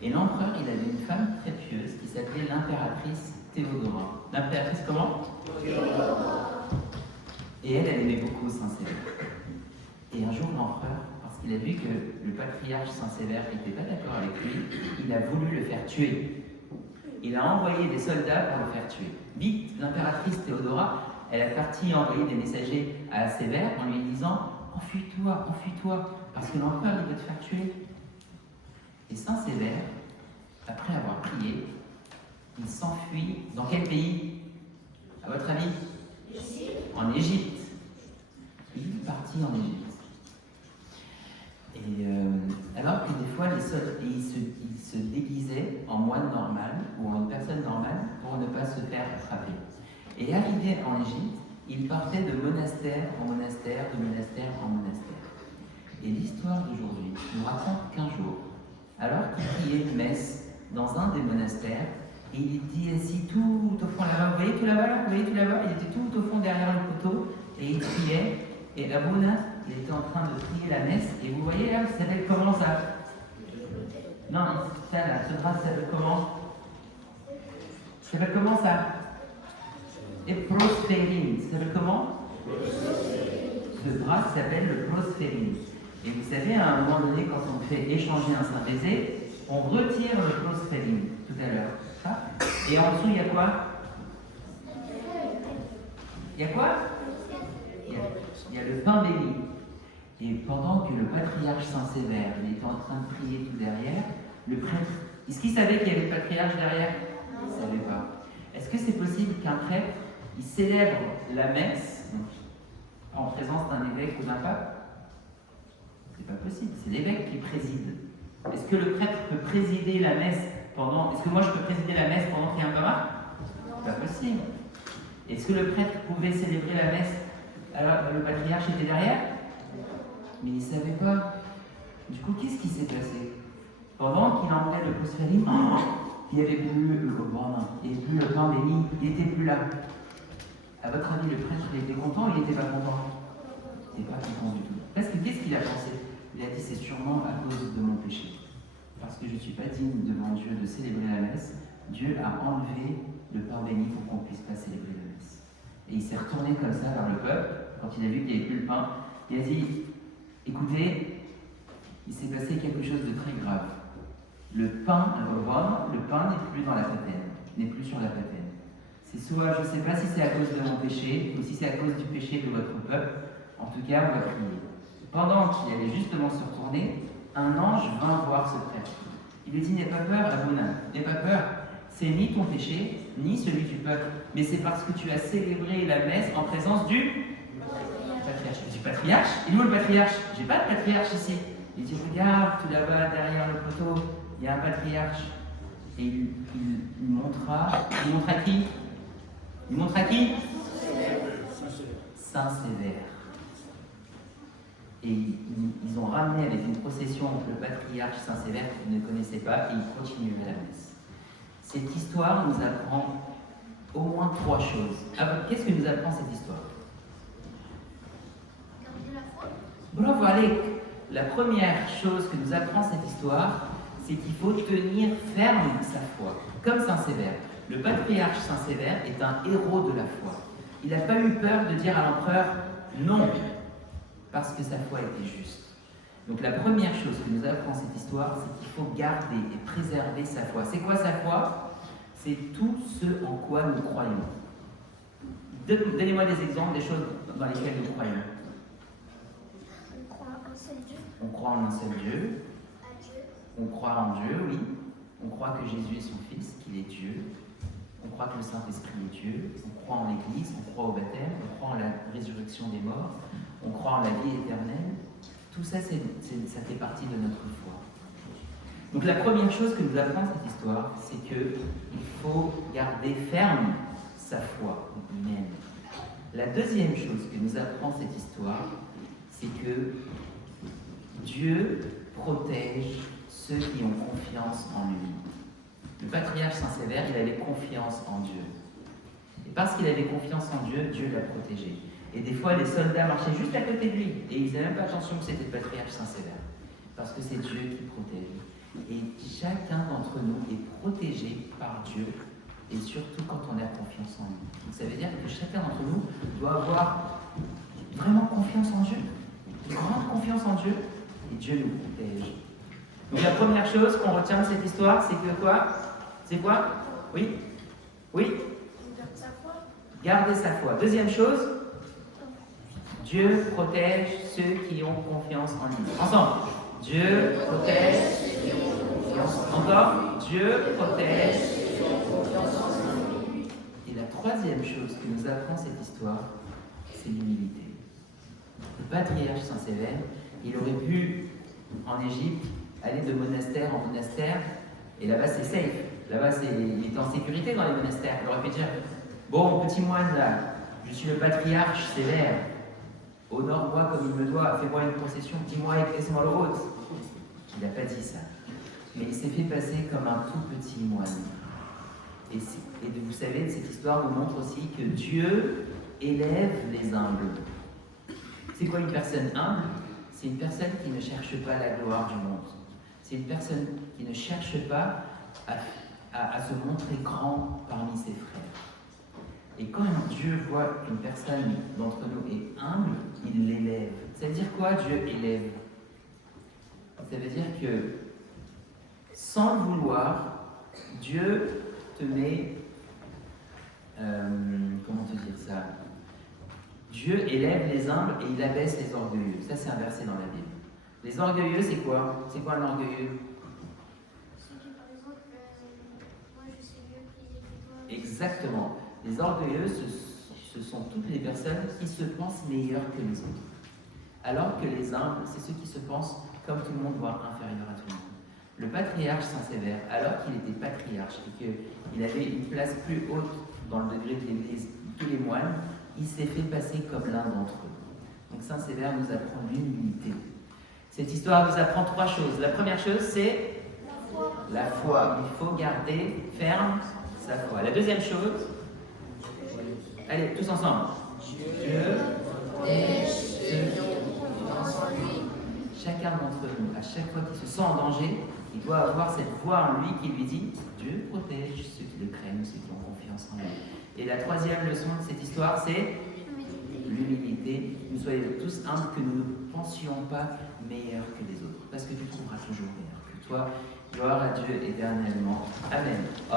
Et l'empereur, il avait une femme très pieuse qui s'appelait l'impératrice Théodora. L'impératrice comment? Théodora. Et elle aimait beaucoup Saint-Sévère. Et un jour, l'empereur, parce qu'il a vu que le patriarche Saint-Sévère n'était pas d'accord avec lui, il a voulu le faire tuer. Il a envoyé des soldats pour le faire tuer. Vite, l'impératrice Théodora, elle a parti envoyer des messagers à Sévère en lui disant « Enfuis-toi, enfuis-toi, parce que l'empereur, il veut te faire tuer. » Et Saint-Sévère, après avoir prié, il s'enfuit dans quel pays? À votre avis? En Égypte. Il est parti en Égypte. Et alors que des fois, les soldats, ils se déguisaient en moine normal ou en une personne normale pour ne pas se faire attraper. Et arrivé en Égypte, il partait de monastère en monastère, de monastère en monastère. Et l'histoire d'aujourd'hui nous raconte qu'un jour, alors qu'il priait une messe dans un des monastères, et il était assis tout au fond là-bas, vous voyez tout là-bas, vous voyez tout là-bas, il était tout au fond derrière le poteau, et il priait, et Abouna, il était en train de prier la messe, et vous voyez là, ça s'appelle comment ça? Non, ça là, ce drap s'appelle comment? Ça s'appelle comment ça? Et prospérine, ça s'appelle comment? Ce drap s'appelle le prospérine. Et vous savez, à un moment donné, quand on fait échanger un Saint-Baiser, on retire le prospérine, tout à l'heure. Et en dessous, il y a quoi? Il y a quoi? Il y a le pain béni. Et pendant que le patriarche Saint-Sévère était en train de prier tout derrière, le prêtre, est-ce qu'il savait qu'il y avait le patriarche derrière? Il ne savait pas. Est-ce que c'est possible qu'un prêtre, il célèbre la messe en présence d'un évêque ou d'un pape? C'est pas possible, c'est l'évêque qui préside. Est-ce que le prêtre peut présider la messe pendant... Est-ce que moi je peux présider la messe pendant qu'il y a un papa? C'est pas possible. Est-ce que le prêtre pouvait célébrer la messe alors que le patriarche était derrière? Mais il ne savait pas. Du coup, qu'est-ce qui s'est passé? Pendant qu'il enlevait le prospérine, il n'y avait plus le pain béni, il n'était plus là. À votre avis, le prêtre, il était content ou il n'était pas content? Il n'était pas content du tout. Parce que qu'est-ce qu'il a pensé? Il a dit, c'est sûrement à cause de mon péché. Parce que je ne suis pas digne devant Dieu de célébrer la messe. Dieu a enlevé le pain béni pour qu'on ne puisse pas célébrer la messe. Et il s'est retourné comme ça vers le peuple, quand il a vu qu'il n'y avait plus le pain. Il a dit, écoutez, il s'est passé quelque chose de très grave. Le pain n'est plus dans la patène, n'est plus sur la patène. C'est soit, je ne sais pas si c'est à cause de mon péché, ou si c'est à cause du péché de votre peuple. En tout cas, on va prier. Pendant qu'il allait justement se retourner, un ange vint voir ce prêtre. Il lui dit, n'aie pas peur, Abouna, n'aie pas peur. C'est ni ton péché, ni celui du peuple, mais c'est parce que tu as célébré la messe en présence du patriarche. Du patriarche? Il est où le patriarche? J'ai pas de patriarche ici. Il dit, regarde, tout là-bas, derrière le poteau, il y a un patriarche. Et il montra à qui? Il montre à qui? Saint-Sévère. Et ils ont ramené avec une procession le patriarche Saint-Sévère qu'ils ne connaissaient pas et ils continuaient la messe. Cette histoire nous apprend au moins 3 choses. Qu'est-ce que nous apprend cette histoire? Garder la foi. Bravo, allez. La première chose que nous apprend cette histoire, c'est qu'il faut tenir ferme sa foi, comme Saint-Sévère. Le patriarche Saint-Sévère est un héros de la foi. Il n'a pas eu peur de dire à l'empereur non, parce que sa foi était juste. Donc la première chose que nous apprend cette histoire, c'est qu'il faut garder et préserver sa foi. C'est quoi sa foi? C'est tout ce en quoi nous croyons. Donnez-moi des exemples des choses dans lesquelles nous croyons. On croit en un seul Dieu. On croit en un seul Dieu. À Dieu. On croit en Dieu, oui. On croit que Jésus est son Fils, qu'il est Dieu. On croit que le Saint-Esprit est Dieu. On croit en l'Église, on croit au baptême, on croit en la résurrection des morts. On croit en la vie éternelle. Tout ça, ça fait partie de notre foi. Donc la première chose que nous apprend cette histoire, c'est qu'il faut garder ferme sa foi humaine. La deuxième chose que nous apprend cette histoire, c'est que Dieu protège ceux qui ont confiance en lui. Le patriarche Saint-Sévère, il avait confiance en Dieu. Et parce qu'il avait confiance en Dieu, Dieu l'a protégé. Et des fois, les soldats marchaient juste à côté de lui. Et ils n'avaient même pas attention que c'était le patriarche Saint-Sévère. Parce que c'est Dieu qui protège. Et chacun protégé par Dieu, et surtout quand on a confiance en lui. Donc ça veut dire que chacun d'entre nous doit avoir vraiment confiance en Dieu, une grande confiance en Dieu, et Dieu nous protège. Donc la première chose qu'on retient de cette histoire, c'est que quoi? C'est quoi? Oui? Oui? On garde sa foi. Garder sa foi. Deuxième chose, Dieu protège ceux qui ont confiance en lui. Ensemble. Dieu protège ceux qui ont confiance en lui. Encore. Dieu protège ceux qui ont confiance en lui. Et la troisième chose que nous apprend cette histoire, c'est l'humilité. Le patriarche Saint-Sévère, il aurait pu, en Égypte, aller de monastère en monastère, et là-bas c'est safe. Là-bas, il est en sécurité dans les monastères. Il aurait pu dire, bon, petit moine là, je suis le patriarche Sévère. Honore-moi comme il me doit, fais-moi une concession, dis-moi et laisse-moi le rôde. Il n'a pas dit ça. Mais il s'est fait passer comme un tout petit moine. Et vous savez, cette histoire nous montre aussi que Dieu élève les humbles. C'est quoi une personne humble? C'est une personne qui ne cherche pas la gloire du monde. C'est une personne qui ne cherche pas à se montrer grand parmi ses frères. Et quand Dieu voit qu'une personne d'entre nous est humble, il l'élève. Ça veut dire quoi, Dieu élève? Ça veut dire que, sans le vouloir, Dieu te met... comment te dire ça? Dieu élève les humbles et il abaisse les orgueilleux. Ça, c'est un verset dans la Bible. Les orgueilleux, c'est quoi? C'est quoi un orgueilleux? C'est que par exemple, moi je sais mieux plier que toi. Exactement. Les orgueilleux, ce sont toutes les personnes qui se pensent meilleures que les autres. Alors que les humbles, c'est ceux qui se pensent comme tout le monde, voire inférieurs à tout le monde. Le patriarche Saint-Sévère, alors qu'il était patriarche et qu'il avait une place plus haute dans le degré de l'Église que les moines, il s'est fait passer comme l'un d'entre eux. Donc Saint-Sévère nous apprend l'humilité. Cette histoire nous apprend trois choses. La première chose, c'est la foi. Il faut garder ferme sa foi. La deuxième chose, allez, tous ensemble. Dieu protège ceux qui ont confiance en lui. Chacun d'entre nous, à chaque fois qu'il se sent en danger, il doit avoir cette voix en lui qui lui dit Dieu protège ceux qui le craignent, ceux qui ont confiance en lui. Et la troisième leçon de cette histoire, c'est l'humilité. Nous soyons tous humbles, que nous ne pensions pas meilleurs que les autres, parce que tu trouveras toujours meilleur que toi. Gloire à Dieu éternellement. Amen. Oh,